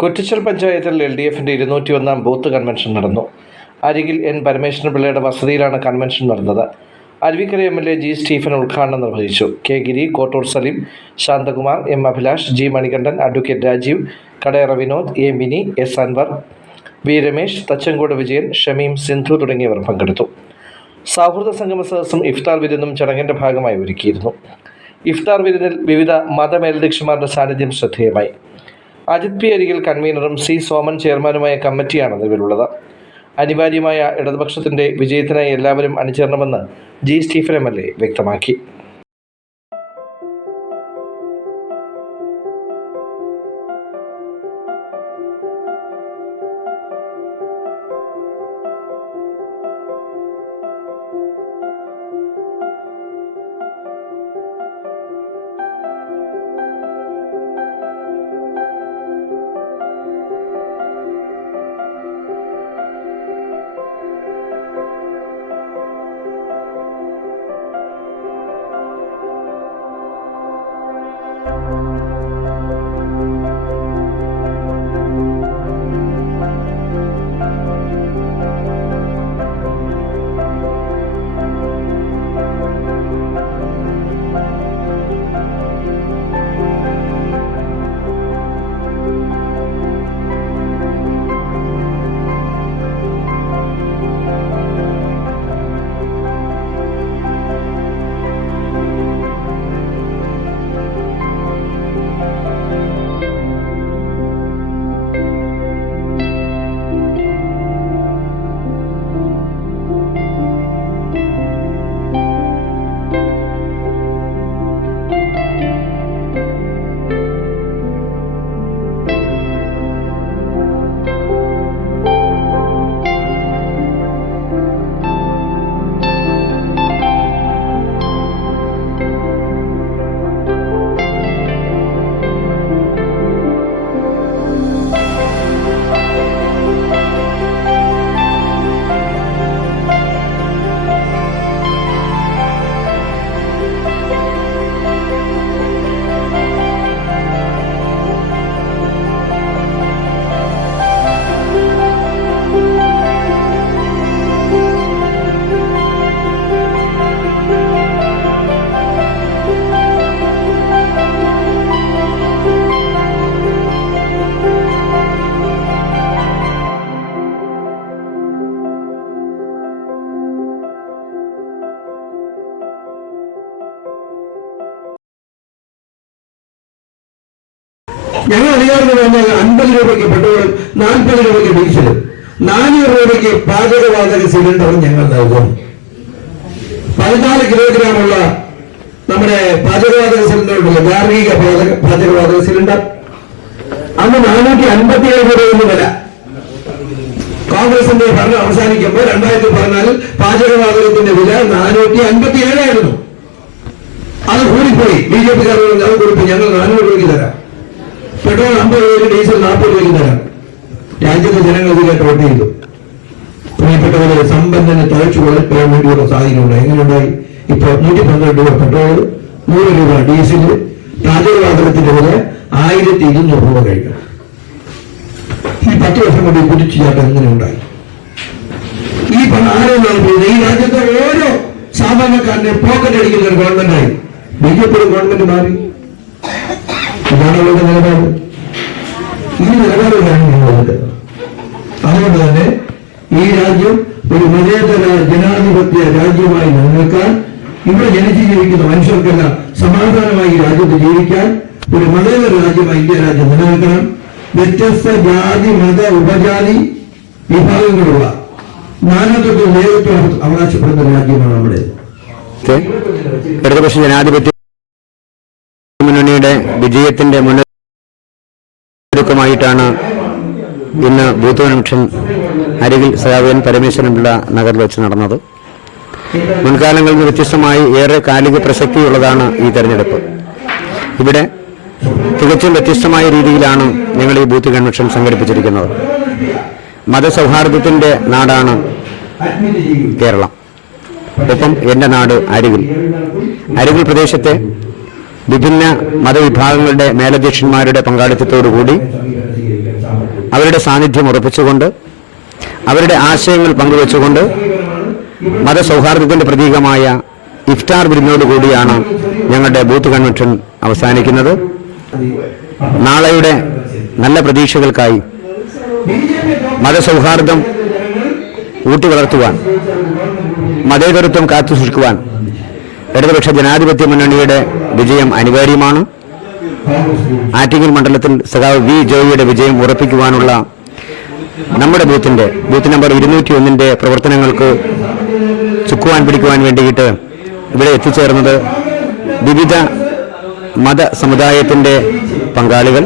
കുറ്റിച്ചൽ പഞ്ചായത്തിൽ LDFന്റെ 201 booth convention നടന്നു. അരികിൽ N. പരമേശ്വരൻ പിള്ളയുടെ വസതിയിലാണ് കൺവെൻഷൻ നടന്നത്. Aruvikkara MLA G. സ്റ്റീഫൻ ഉദ്ഘാടനം നിർവഹിച്ചു. K. Giri, Kottoor Saleem, Shanthakumar, M. Abhilash, G. Manikandan, advocate Rajeev, Kadayara Vinod, A. Mini, S. Anwar, V. Ramesh, Thachankode Vijayan, Shameem, Sindhu തുടങ്ങിയവർ പങ്കെടുത്തു. സൗഹൃദ സംഗമ സദസ്സും ഇഫ്താർ വിരുന്നും ചടങ്ങിന്റെ ഭാഗമായി ഒരുക്കിയിരുന്നു. ഇഫ്താർ വിരുന്നിൽ വിവിധ മതമേലധ്യക്ഷന്മാരുടെ സാന്നിധ്യം ശ്രദ്ധേയമായി. അജിത് P. അരികിൽ കൺവീനറും C. സോമൻ ചെയർമാനുമായ കമ്മിറ്റിയാണ് നിലവിലുള്ളത്. അനിവാര്യമായ ഇടതുപക്ഷത്തിന്റെ വിജയത്തിനായി എല്ലാവരും അണിചേരണമെന്ന് G. സ്റ്റീഫൻ MLA വ്യക്തമാക്കി. ഞങ്ങൾ അധികാരം വന്നാൽ 50 രൂപയ്ക്ക് പെട്രോൾ, 40 രൂപയ്ക്ക് ഡീസൽ, 400 രൂപയ്ക്ക് പാചകവാതക സിലിണ്ടറും ഞങ്ങൾ നൽകും. 14 കിലോഗ്രാമുള്ള നമ്മുടെ പാചകവാതക സിലിണ്ടർ ഉണ്ടല്ലോ, ഗാർഹിക പാചകവാതക സിലിണ്ടർ, അന്ന് 457 രൂപയെന്ന് വില. കോൺഗ്രസിന്റെ ഭരണം അവസാനിക്കുമ്പോൾ 2014 പാചകവാതകത്തിന്റെ വില 457 ആയിരുന്നു. അത് കൂടിപ്പോയി. BJP അത് കൊടുത്തു, ഞങ്ങൾ 400 രൂപയ്ക്ക് തരാം. പെട്രോൾ 50 രൂപയ്ക്ക്, ഡീസൽ 40 രൂപയ്ക്ക് തരാം. രാജ്യത്തെ ജനങ്ങൾ ഇത് കേട്ട് വോട്ട് ചെയ്തു. പ്രിയപ്പെട്ടവരെ, സമ്പന്നനെ തഴച്ചു വളർത്താൻ വേണ്ടിയുള്ള സാഹചര്യമുണ്ട്. എങ്ങനെയുണ്ടായി? ഇപ്പോൾ 112 രൂപ പെട്രോൾ, 100 രൂപ ഡീസൽ, പാചകവാതകത്തിന്റെ വില 1200 രൂപ കഴിക്കണം. ഈ 10 വർഷം കൊണ്ട് കുതിച്ചുചാട്ടം എങ്ങനെ ഉണ്ടായി? ഈ പണം ആരെന്നാണ് പോകുന്നത്? ഈ രാജ്യത്തെ ഓരോ സാധാരണക്കാരനെ പോക്കറ്റ് അടിക്കുന്ന ഒരു ഗവൺമെന്റായി. BJP ഗവൺമെന്റ് മാറി. ഇതാണ് അവരുടെ നിലപാട്. ഈ നിലപാടുകളാണ് ഞങ്ങളുള്ളത്. അതുകൊണ്ട് തന്നെ ഈ രാജ്യം ഒരു മതേതര ജനാധിപത്യ രാജ്യമായി നിലനിൽക്കാൻ, ഇവിടെ ജനിച്ചു ജീവിക്കുന്ന മനുഷ്യർക്കെല്ലാം സമാധാനമായി ഈ രാജ്യത്ത് ജീവിക്കാൻ ഒരു മതേതര രാജ്യമായി ഇന്ത്യ രാജ്യം നിലനിൽക്കണം. വ്യത്യസ്ത ജാതി, മത, ഉപജാതി വിഭാഗങ്ങളുള്ള നാനാത്വത്തിൽ നേതൃത്വം അവകാശപ്പെടുന്ന രാജ്യമാണ് നമ്മുടെ ഇടതുപക്ഷ ജനാധിപത്യ മുന്നണിയുടെ വിജയത്തിന്റെ മുന്നൊരുക്കമായിട്ടാണ് ഇന്ന് ബൂത്ത് കൺവെൻഷൻ അരികിൽ സഖാവ് പരമേശ്വരൻ പിള്ള നഗറിൽ വെച്ച് നടന്നത്. മുൻകാലങ്ങളിൽ നിന്ന് വ്യത്യസ്തമായി ഏറെ കാലിക പ്രസക്തിയുള്ളതാണ് ഈ തെരഞ്ഞെടുപ്പ്. ഇവിടെ തികച്ചും വ്യത്യസ്തമായ രീതിയിലാണ് ഞങ്ങൾ ഈ ബൂത്ത് കൺവെൻഷൻ സംഘടിപ്പിച്ചിരിക്കുന്നത്. മതസൗഹാർദ്ദത്തിന്റെ നാടാണ് കേരളം. ഒപ്പം എൻ്റെ നാട് അരികിൽ പ്രദേശത്തെ വിഭിന്ന മതവിഭാഗങ്ങളുടെ മേലധ്യക്ഷന്മാരുടെ പങ്കാളിത്തത്തോടുകൂടി അവരുടെ സാന്നിധ്യം ഉറപ്പിച്ചുകൊണ്ട് അവരുടെ ആശയങ്ങൾ പങ്കുവച്ചുകൊണ്ട് മതസൗഹാർദ്ദത്തിന്റെ പ്രതീകമായ ഇഫ്താർ വിരുന്നോടുകൂടിയാണ് ഞങ്ങളുടെ ബൂത്ത് കൺവെൻഷൻ അവസാനിക്കുന്നത്. നാളെയുടെ നല്ല പ്രതീക്ഷകൾക്കായി മതസൗഹാർദ്ദം ഊട്ടിവളർത്തുവാൻ, മതേതരത്വം കാത്തുസൂക്ഷിക്കുവാൻ ഇടതുപക്ഷ ജനാധിപത്യ മുന്നണിയുടെ വിജയം അനിവാര്യമാണ്. ആറ്റിങ്ങൽ മണ്ഡലത്തിൽ സഖാവ് വി ജോയിയുടെ വിജയം ഉറപ്പിക്കുവാനുള്ള നമ്മുടെ ബൂത്ത് നമ്പർ 201 പ്രവർത്തനങ്ങൾക്ക് ചുക്കുവാൻ പിടിക്കുവാൻ വേണ്ടിയിട്ട് ഇവിടെ എത്തിച്ചേർന്നത് വിവിധ മത സമുദായത്തിൻ്റെ പങ്കാളികൾ.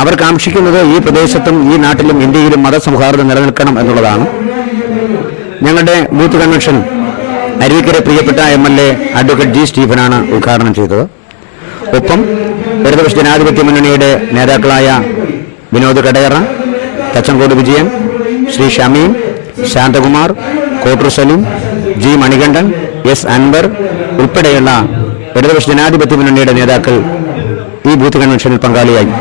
അവർ കാക്ഷിക്കുന്നത് ഈ പ്രദേശത്തും ഈ നാട്ടിലും ഇന്ത്യയിലും മതസൗഹാർദ്ദം നിലനിൽക്കണം എന്നുള്ളതാണ്. ഞങ്ങളുടെ ബൂത്ത് കൺവെൻഷൻ അരുവിക്കര പ്രിയപ്പെട്ട MLA അഡ്വക്കേറ്റ് ജി സ്റ്റീഫനാണ് ഉദ്ഘാടനം ചെയ്തത്. ഒപ്പം ഇടതുപക്ഷ ജനാധിപത്യ മുന്നണിയുടെ നേതാക്കളായ വിനോദ് കടയറ, തച്ചങ്കോട് വിജയൻ, ശ്രീ ഷമീം, ശാന്തകുമാർ, കോട്ടൂർ സലീം, ജി മണികണ്ഠൻ, എസ് അൻവർ ഉൾപ്പെടെയുള്ള ഇടതുപക്ഷ ജനാധിപത്യ മുന്നണിയുടെ നേതാക്കൾ ഈ ബൂത്ത് കൺവെൻഷനിൽ പങ്കാളിയായി.